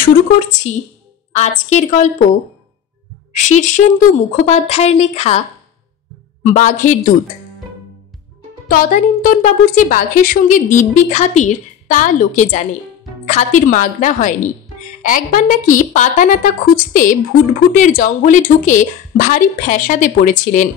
শুরু করছি আজকের গল্প শীর্ষেন্দু মুখোপাধ্যায়ের লেখা বাঘের দুধ। তদানীন্তন বাবুর যে বাঘের সঙ্গে দিব্যি খাতির তা লোকে জানে। খাতির মাগনা হয়নি। একবার নাকি পাতা নাতা খুঁজতে ভুটভুটের জঙ্গলে ঢুকে ভারী ফ্যাসাদে পড়েছিলেন।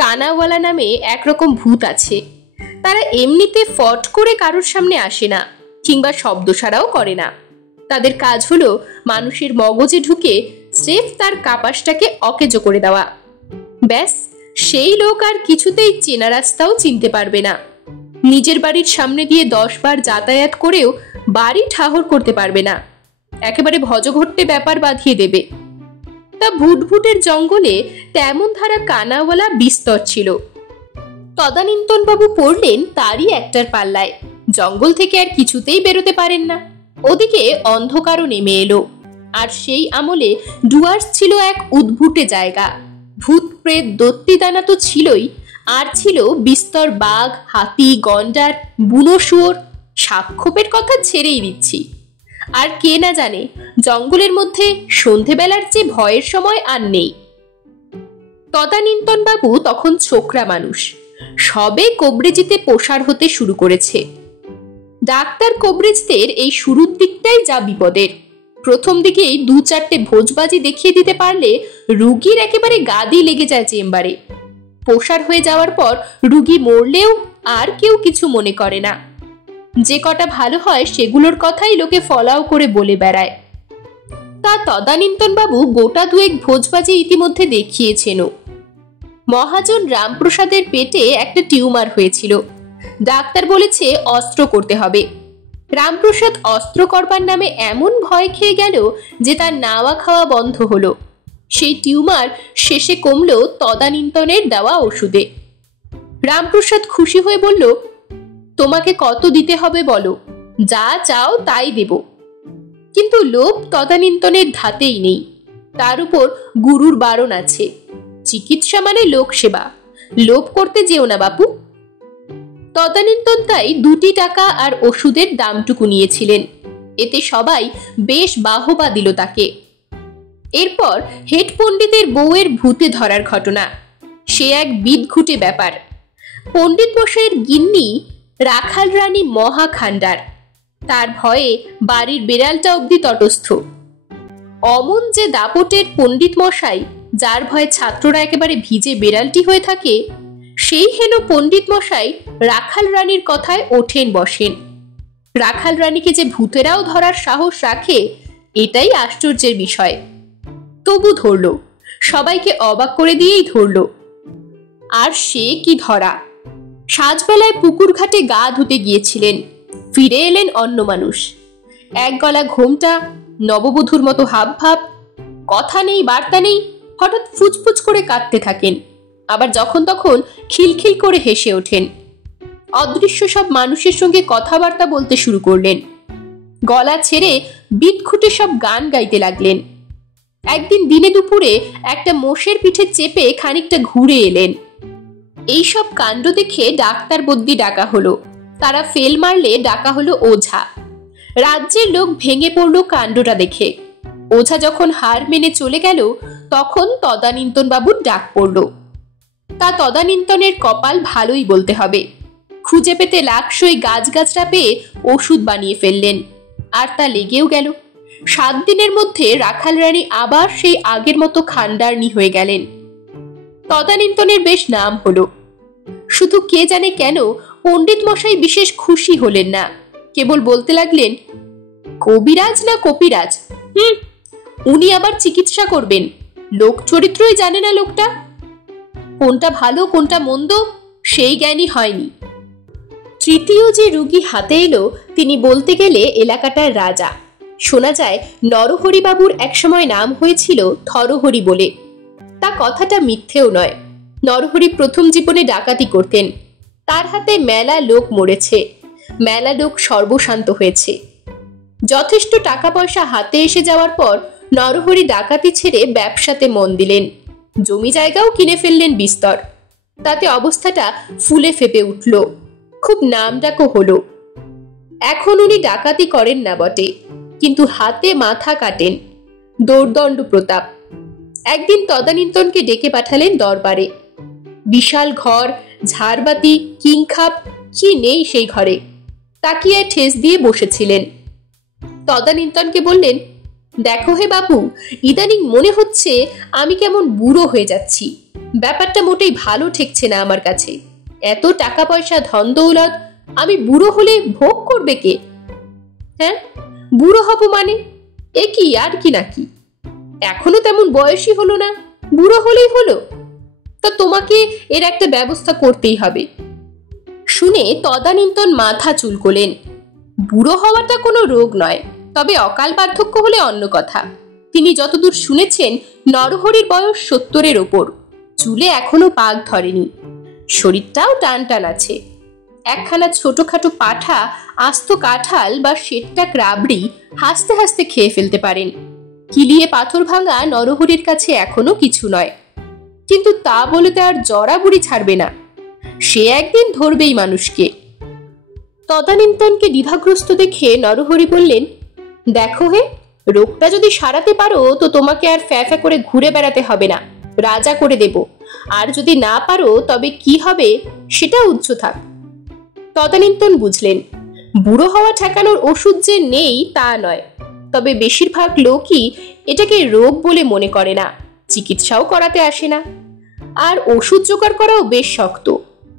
কানাওয়ালা নামে একরকম ভূত আছে। তারা এমনিতে ফট করে কারোর সামনে আসে না, কিংবা শব্দ সারাও করে না। তাদের কাজ হলো মানুষের মগজে ঢুকে স্রেফ তার কাপাসটাকে অকেজো করে দেওয়া। ব্যাস, সেই লোক আর কিছুতেই চেনা রাস্তাও চিনতে পারবে না। নিজের বাড়ির সামনে দিয়ে 10 বার যাতায়াত করেও বাড়ি ঠাহর করতে পারবে না। একেবারে ভজঘট্টে ব্যাপার বাঁধিয়ে দেবে। তা ভুটভুটের জঙ্গলে তেমন ধারা কানাওয়ালা বিস্তর ছিল। তদানীন্তন বাবু পড়লেন তারই একটার পাল্লায়। জঙ্গল থেকে আর কিছুতেই বেরোতে পারেন না। ওদিকে অন্ধকারও নেমে এলো। আর সেই আমলে ডুয়ার্স ছিল এক উদ্ভুটে জায়গা। ভূত প্রেত দত্তিদানা তো ছিলই, আর ছিল বিস্তর বাঘ, হাতি, গন্ডার, বুনো শুয়োর। সাপখোপের কথা ছেড়েই দিচ্ছি। আর কে না জানে জঙ্গলের মধ্যে সন্ধেবেলার যে ভয়ের সময় আর নেই। তদানীন্তন বাবু তখন ছোকরা মানুষ, সবে কবরেজিতে প্রসার হতে শুরু করেছে। ডাক্তার কবরেজদের এই শুরুর দিকটাই যা বিপদের। প্রথম দিকেই 2-4টে ভোজবাজি দেখিয়ে দিতে পারলে রুগীর একেবারে গাদি লেগে যায় চেম্বারে। প্রসার হয়ে যাওয়ার পর রুগী মরলেও আর কেউ কিছু মনে করে না। যে কটা ভালো হয় সেগুলোর কথাই লোকে ফলাও করে বলে বেড়ায়। তা তদানীন্তন বাবু গোটা 2 ভোজবাজি ইতিমধ্যে দেখিয়েছেনও। মহাজন রামপ্রসাদের পেটে একটা টিউমার হয়েছিল। ডাক্তার বলেছে অস্ত্র করতে হবে। রামপ্রসাদ অস্ত্র করবার নামে এমন ভয় খেয়ে গেল যে তার নাওয়া খাওয়া বন্ধ হলো। সেই টিউমার শেষে কমলো তদানীন্তনের দেওয়া ওষুধে। রামপ্রসাদ খুশি হয়ে বলল, তোমাকে কত দিতে হবে বলো, যা চাও তাই দেব। কিন্তু লোভ তদানীন্তনের ধাতেই নেই। তার উপর গুরুর বারণ আছে, চিকিৎসা মানে লোক সেবা, লোভ করতে যেও না বাপু। তদানীন্তন তাই 2 টাকা আর ওষুধের দামটুকু নিয়েছিলেন। এতে সবাই বেশ বাহবা দিল তাকে। এরপর হেড পণ্ডিতের বউয়ের ভূতে ধরার ঘটনা। সে এক বিদঘুটে ব্যাপার। পণ্ডিত মশাইয়ের গিন্নি রাখাল রানী মহা খান্ডার। তার ভয়ে বাড়ির বেড়ালটা অবধি তটস্থ। অমন যে দাপটের পণ্ডিত মশাই, যার ভয়ে ছাত্ররা একেবারে ভিজে বেড়ালটি হয়ে থাকে, সেই হেন পণ্ডিত মশাই রাখাল রানীর কথায় ওঠেন বসেন। রাখাল রানীকে যে ভূতেরাও ধরার সাহস রাখে, এটাই আশ্চর্যের বিষয়। তবু ধরল, সবাইকে অবাক করে দিয়েই ধরল। আর সে কি ধরা! সাজবেলায় পুকুর ঘাটে গা ধুতে গিয়েছিলেন, ফিরে এলেন অন্য মানুষ। এক গলা ঘোমটা, নববধূর মতো হাবভাব, কথা নেই বার্তা নেই। হঠাৎ ফুচফুচ করে কাঁদতে থাকেন, আবার যখন তখন খিলখিল করে হেসে ওঠেন। অদৃশ্য সব মানুষের সঙ্গে কথাবার্তা বলতে শুরু করলেন। গলা ছেড়ে বিদঘুটে সব গান গাইতে লাগলেন। একদিন দিনে দুপুরে একটা মোষের পিঠে চেপে খানিকটা ঘুরে এলেন। এইসব কাণ্ড দেখে ডাক্তার বদ্যি ডাকা হলো। তারা ফেল মারলে ডাকা হলো ওঝা। রাজ্যের লোক ভেঙে পড়ল কাণ্ডটা দেখে। ওঝা যখন হার মেনে চলে গেল, তখন তদানীন্তন বাবুর ডাক পড়ল। তা তদানীন্তনের কপাল ভালোই বলতে হবে। খুঁজে পেতে লাকসই গাছগাছরা পেয়ে ওষুধ বানিয়ে ফেললেন, আর তা লেগেও গেল। 7 দিনের মধ্যে রাখাল রানী আবার সেই আগের মতো খান্ডারনি হয়ে গেলেন। তদানীন্তনের বেশ নাম হলো। শুধু কে জানে কেন পণ্ডিত মশাই বিশেষ খুশি হলেন না। কেবল বলতে লাগলেন, কবিরাজ না কপিরাজ, উনি আবার চিকিৎসা করবেন, লোক চরিত্রই জানে না লোকটা। কোনটা ভালো কোনটা মন্দ সেই জ্ঞানই হয়নি। তৃতীয় যে রুগী হাতে এলো, তিনি বলতে গেলে এলাকাটার রাজা। শোনা যায় নরহরিবাবুর একসময় নাম হয়েছিল থরহরি বলে। তা কথাটা মিথ্যেও নয়। নরহরি প্রথম জীবনে ডাকাতি করতেন। তার হাতে মেলা লোক মরেছে, মেলা লোক সর্বশান্ত হয়েছে। যথেষ্ট টাকা পয়সা হাতে এসে যাওয়ার পর নরহরি ডাকাতি ছেড়ে ব্যবসাতে মন দিলেন। জমি জায়গাও কিনে ফেললেন বিস্তর। তাতে অবস্থাটা ফুলে ফেপে উঠল, খুব নামডাকও হলো। এখন উনি ডাকাতি করেন না বটে, কিন্তু হাতে মাথা কাটেন। দোর্দণ্ড প্রতাপ। একদিন তদানীন্তনকে ডেকে পাঠালেন দরবারে। বিশাল ঘর, ঝাড়বাতি, কিংখাপ, কি নেই সেই ঘরে। তাকিয়ায় ঠেস দিয়ে বসেছিলেন। তদানীন্তনকে বললেন, দেখো হে বাপু, ইদানিং মনে হচ্ছে আমি কেমন বুড়ো হয়ে যাচ্ছি। ব্যাপারটা মোটেই ভালো ঠেকছে না আমার কাছে। এত টাকা পয়সা, ধন দৌলত, আমি বুড়ো হলে ভোগ করবে কে? হ্যাঁ, বুড়ো হব মানে এ কি আর কি নাকি? এখনো তেমন বয়সই হলো না, বুড়ো হলেই হলো? তা তোমাকে এর একটা ব্যবস্থা করতেই হবে। শুনে তদানীন্তন মাথা চুলকোলেন। বুড়ো হওয়াটা কোনো রোগ নয়, তবে অকাল বার্ধক্য হলে অন্য কথা। তিনি যতদূর শুনেছেন, নরহরির বয়স 70-এর ওপর। চুলে এখনো পাক ধরেনি, শরীরটাও টান টান আছে। একখানা ছোটখাটো পাঠা, আস্ত কাঁঠাল বা সেটটা রাবড়ি হাসতে হাসতে খেয়ে ফেলতে পারেন। কিলিয়ে পাথর ভাঙা নরহরির কাছে এখনো কিছু নয়। কিন্তু তা বলে তো আর জরা বুড়ি ছাড়বে না, সে একদিন ধরবেই মানুষকে। তদানীন্তনকে দ্বিধাগ্রস্ত দেখে নরহরি বললেন, দেখো হে, রোগটা যদি সারাতে পারো তো তোমাকে আর ফ্যা ফ্যা করে ঘুরে বেড়াতে হবে না, রাজা করে দেব। আর যদি না পারো তবে কি হবে সেটা উচ্চ থাক। তদানীন্তন বুঝলেন, বুড়ো হওয়া ঠেকানোর ওষুধ যে নেই তা নয়, তবে বেশিরভাগ লোকই এটাকে রোগ বলে মনে করে না, চিকিৎসাও করাতে আসে না। আর ওষুধ জোগাড় করাও বেশ শক্ত।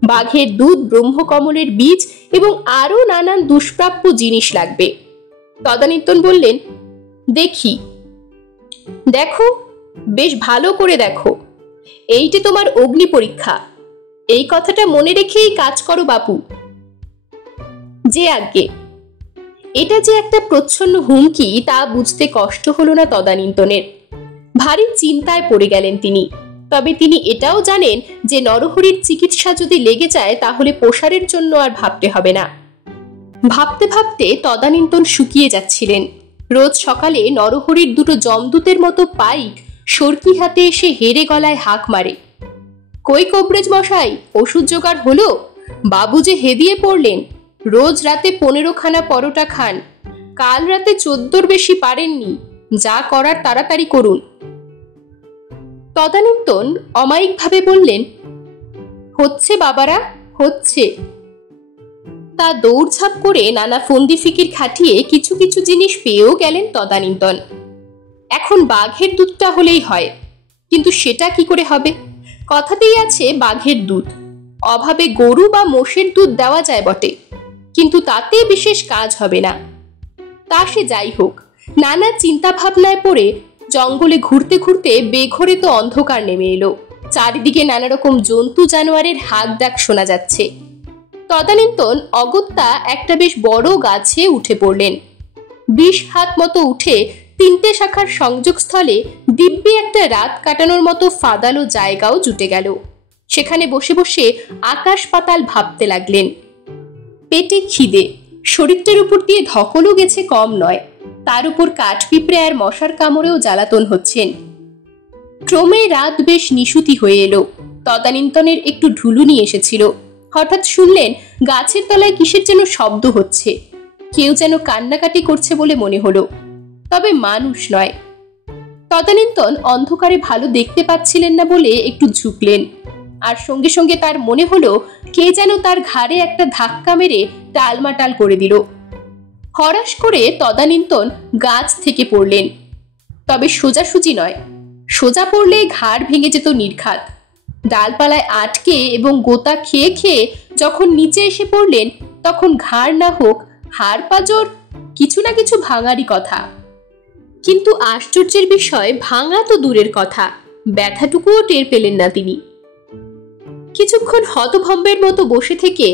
বাঘের দুধ, ব্রহ্মকমলের বীজ এবং আরো নানান দুষ্প্রাপ্য জিনিস লাগবে। তদানীন্তন বললেন, দেখো, বেশ ভালো করে দেখো, এইটি তোমার অগ্নি পরীক্ষা। এই কথাটা মনে রেখেই কাজ করো বাপু। যে আজ্ঞে। এটা যে একটা প্রচ্ছন্ন হুমকি তা বুঝতে কষ্ট হলো না তদানীন্তনের। ভারী চিন্তায় পড়ে গেলেন তিনি। তবে তিনি এটাও জানেন যে নরহরির চিকিৎসা যদি লেগে যায় তাহলে প্রসারের জন্য আর ভাবতে হবে না। ভাবতে ভাবতে তদানীন্তন শুকিয়ে যাচ্ছিলেন। রোজ সকালে নরহরির দুটো যমদূতের মতো পাইক সরকি হাতে এসে হেরে গলায় হাঁক মারে, কই কবরেজ মশাই, ওষুধ জোগাড় হলো? বাবু যে হেদিয়ে পড়লেন। রোজ রাতে 15খানা পরোটা খান, কাল রাতে 14-র বেশি পারেননি। যা করার তাড়াতাড়ি করুন। তদানীন্তন অমায়িকভাবে বললেন, হচ্ছে বাবারা, হচ্ছে। তা দৌড়ঝাঁপ করে নানা ফন্দি ফিকির খাটিয়ে কিছু কিছু জিনিস পেয়েও গেলেন তদানীন্তন। এখন বাঘের দুধটা হলেই হয়, কিন্তু সেটা কি করে হবে? কথাতেই আছে বাঘের দুধ। অভাবে গরু বা মোষের দুধ দেওয়া যায় বটে, কিন্তু তাতে বিশেষ কাজ হবে না। তা সে যাই হোক, নানা চিন্তা ভাবনায় পড়ে জঙ্গলে ঘুরতে ঘুরতে বেঘরে তো অন্ধকার নেমে এলো। চারিদিকে নানা রকম জন্তু জানোয়ারের হাক ডাক শোনা যাচ্ছে। তদানীন্তন অগত্যা একটা বেশ বড় গাছে উঠে পড়লেন। 20 হাত মতো উঠে 3টে শাখার সংযোগস্থলে দিব্যি একটা রাত কাটানোর মতো ফাদালো জায়গাও জুটে গেল। সেখানে বসে বসে আকাশ পাতাল ভাবতে লাগলেন। পেটে খিদে, শরীরটার উপর দিয়ে ধকলও গেছে কম নয়, তার উপর কাঠপিঁপড়ে আর মশার কামড়েও জ্বালাতন হচ্ছেন। ক্রমে রাত বেশ নিশুতি হয়ে এলো। তদানীন্তনের একটু ঢুলুনি এসেছিল। হঠাৎ শুনলেন গাছের তলায় কিসের যেন শব্দ হচ্ছে। কেউ যেন কান্নাকাটি করছে বলে মনে হলো, তবে মানুষ নয়। তদানীন্তন অন্ধকারে ভালো দেখতে পাচ্ছিলেন না বলে একটু ঝুঁকলেন, আর সঙ্গে সঙ্গে তার মনে হলো কে যেন তার ঘাড়ে একটা ধাক্কা মেরে টালমাটাল করে দিল। হরাস করে তদানীন্তন গাছ থেকে পড়লেন, তবে সোজাসুজি নয়। সোজা পড়লে ঘাড় ভেঙে যেত নির্ঘাত। ডালপালায় আটকে এবং গোতা খেয়ে খেয়ে যখন নিচে এসে পড়লেন, তখন ঘাড় না হোক হাড় পাঁজর কিছু না কিছু ভাঙারই কথা। কিন্তু আশ্চর্যের বিষয়, ভাঙা তো দূরের কথা, ব্যথাটুকুও টের পেলেন না তিনি। কিছুক্ষণ হতভম্বের মতো বসে থেকে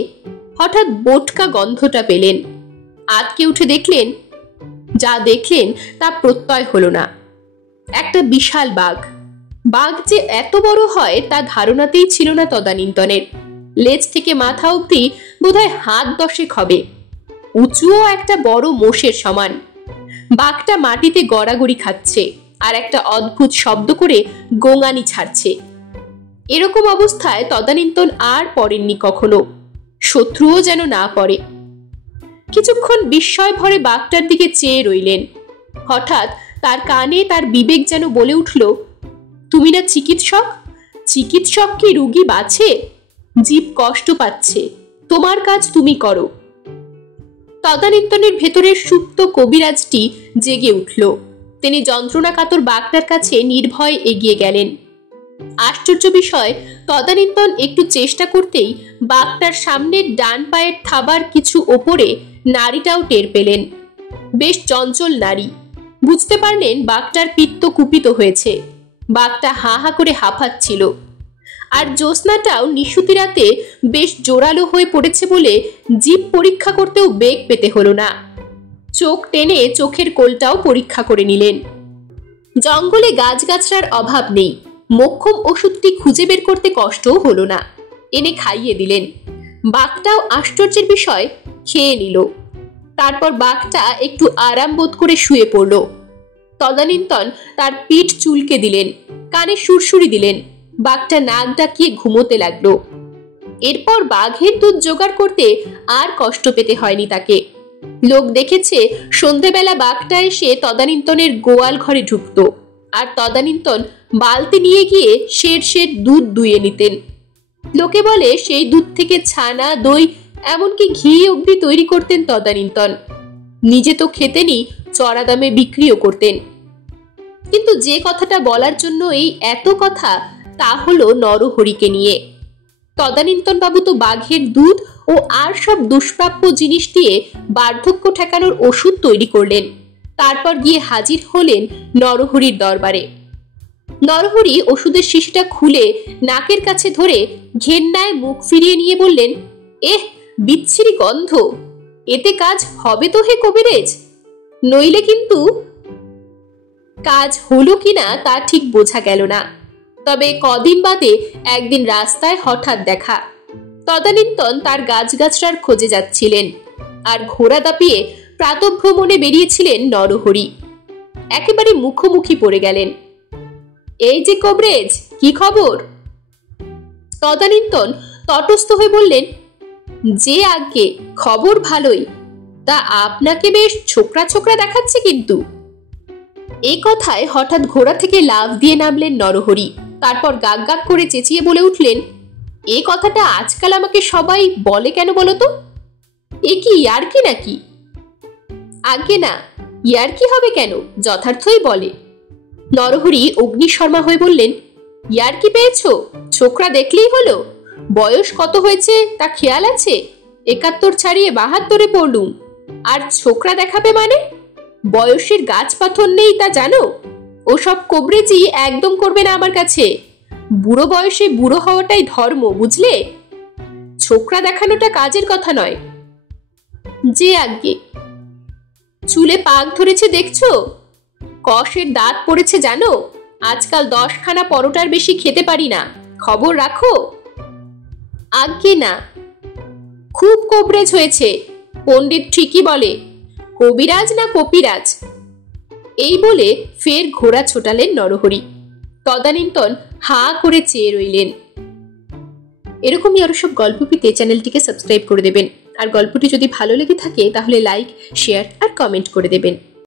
হঠাৎ বোটকা গন্ধটা পেলেন। আতকে উঠে দেখলেন, যা দেখলেন তা প্রত্যয় হলো না। একটা বিশাল বাঘ। বাঘ যে এত বড় হয় তা ধারণাতেই ছিল না তদানীন্তনের। লেজ থেকে মাথা অবধি বোধহয় হাত 10 হবে। উঁচুও একটা বড় মোষের সমান। বাঘটা মাটিতে গড়াগড়ি খাচ্ছে আর একটা অদ্ভুত শব্দ করে গোঙানি ছাড়ছে। এরকম অবস্থায় তদানীন্তন আর পড়েননি কখনো, শত্রুও যেন না পড়ে। কিছুক্ষণ বিস্ময় ভরে বাঘটার দিকে চেয়ে রইলেন। হঠাৎ তার কানে তার বিবেক যেন বলে উঠল, তুমি না চিকিৎসক? চিকিৎসক কি রুগী বাঁচে? জীব কষ্ট পাচ্ছে, তোমার কাজ তুমি করো। তদানীন্তনের ভেতরের সুপ্ত কবিরাজটি জেগে উঠল। তিনি যন্ত্রণাকাতর বাঘটার কাছে নির্ভয় এগিয়ে গেলেন। আশ্চর্য বিষয়, তদানীন্তন একটু চেষ্টা করতেই বাঘটার সামনের ডান পায়ের থাবার কিছু ওপরে নাড়িটাও টের পেলেন। বেশ চঞ্চল নাড়ি। বুঝতে পারলেন বাঘটার পিত্ত কুপিত হয়েছে। বাঘটা হা হা করে হাঁপাচ্ছিল। আর জ্যোৎস্নাটাও নিশুতি রাতে বেশ জোরালো হয়ে পড়েছে বলে জিভ পরীক্ষা করতেও বেগ পেতে হলো না। চোখ টেনে চোখের কোলটাও পরীক্ষা করে নিলেন। জঙ্গলে গাছগাছড়ার অভাব নেই। মোক্ষম ওষুধটি খুঁজে বের করতে কষ্টও হলো না। এনে খাইয়ে দিলেন। বাঘটাও আশ্চর্যের বিষয় খেয়ে নিল। তারপর বাঘটা একটু আরাম বোধ করে শুয়ে পড়ল। তদানীন্তন তার পিঠ চুলকে দিলেন, কানে সুরসুরি দিলেন। বাঘটা নাক ডাকিয়ে ঘুমোতে লাগলো। এরপর বাঘের দুধ জোগাড় করতে আর কষ্ট পেতে হয়নি তাকে। লোক দেখেছে সন্ধেবেলা বাঘটা এসে তদানীন্তনের গোয়াল ঘরে ঢুকত, আর তদানীন্তন বালতি নিয়ে গিয়ে সের সের দুধ দুইয়ে নিতেন। লোকে বলে সেই দুধ থেকে ছানা, দই, এমনকি ঘি অবধি তৈরি করতেন তদানীন্তন। নিজে তো খেতেনই, চড়া দামে বিক্রিও করতেন। কিন্তু যে কথাটা বলার জন্য এই এত কথা, তা হলো নরহরিকে নিয়ে। তদানীন্তন বাবু তো বাঘের দুধ ও আর সব দুষ্প্রাপ্য জিনিস দিয়ে বার্ধক্য ঠেকানোর ওষুধ তৈরি করলেন। তারপর গিয়ে হাজির হলেন নরহরির দরবারে। নরহরি ওষুধের শিশিটা খুলে নাকের কাছে ধরে ঘেন্নায় মুখ ফিরিয়ে নিয়ে বললেন, এহ, বিচ্ছিরি গন্ধ। এতে কাজ হবে তো হে কবিরেজ? নইলে কিন্তু। কাজ হলো কিনা তা ঠিক বোঝা গেল না। তবে কদিন বাদে একদিন রাস্তায় হঠাৎ দেখা। তদানীন্তন তার গাছগাছড়ার খোঁজে যাচ্ছিলেন, আর ঘোড়া দাপিয়ে প্রাতঃভ্রমণে বেরিয়েছিলেন নরহরি। একেবারে মুখোমুখি পড়ে গেলেন। এই যে কবরেজ, কি খবর? তদানীন্তন তটস্থ হয়ে বললেন, যে আজ্ঞে, খবর ভালোই। তা আপনাকে বেশ ছোকরা ছোকরা দেখাচ্ছে কিন্তু। এই কথায় হঠাৎ ঘোড়া থেকে লাফ দিয়ে নামলেন নরহরি। তারপর গাক গাক করে চেঁচিয়ে বলে উঠলেন, এই কথাটা আজকাল আমাকে সবাই বলে কেন বলো তো? এ কি ইয়ার্কি নাকি? আজ্ঞে না, ইয়ার্কি হবে কেন, যথার্থই বলে। নরহরি অগ্নিশর্মা হয়ে বললেন, ইয়ার্কি পেয়েছ? ছোকরা দেখলেই হলো। বয়স কত হয়েছে তা খেয়াল আছে? ৭১ ছাড়িয়ে ৭২-এ পড়লুম। আর ছোকরা দেখাবে মানে? বয়সের গাছ পাথর নেই তা জানো? ওসব কবরেজি একদম করবে না আমার কাছে। বুড়ো বয়সে বুড়ো হওয়াটাই ধর্ম, বুঝলে? ছোকরা দেখানোটা কাজের কথা নয়। যে আজ্ঞে। চুলে পাক ধরেছে দেখছো? কষের দাঁত পড়েছে জানো? আজকাল 10খানা পরোটার বেশি খেতে পারি না, খবর রাখো। আজ্ঞে না। খুব কবরেজ হয়েছে। পণ্ডিত ঠিকই বলে, কবিরাজ না কপিরাজ। এই বলে ফের ঘোড়া ছোটালেন নরহরি। তদানীন্তন হা করে চেয়ে রইলেন। এরকমই আরো সব গল্প পেতে চ্যানেলটিকে সাবস্ক্রাইব করে দেবেন। আর গল্পটি যদি ভালো লেগে থাকে তাহলে লাইক, শেয়ার আর কমেন্ট করে দেবেন।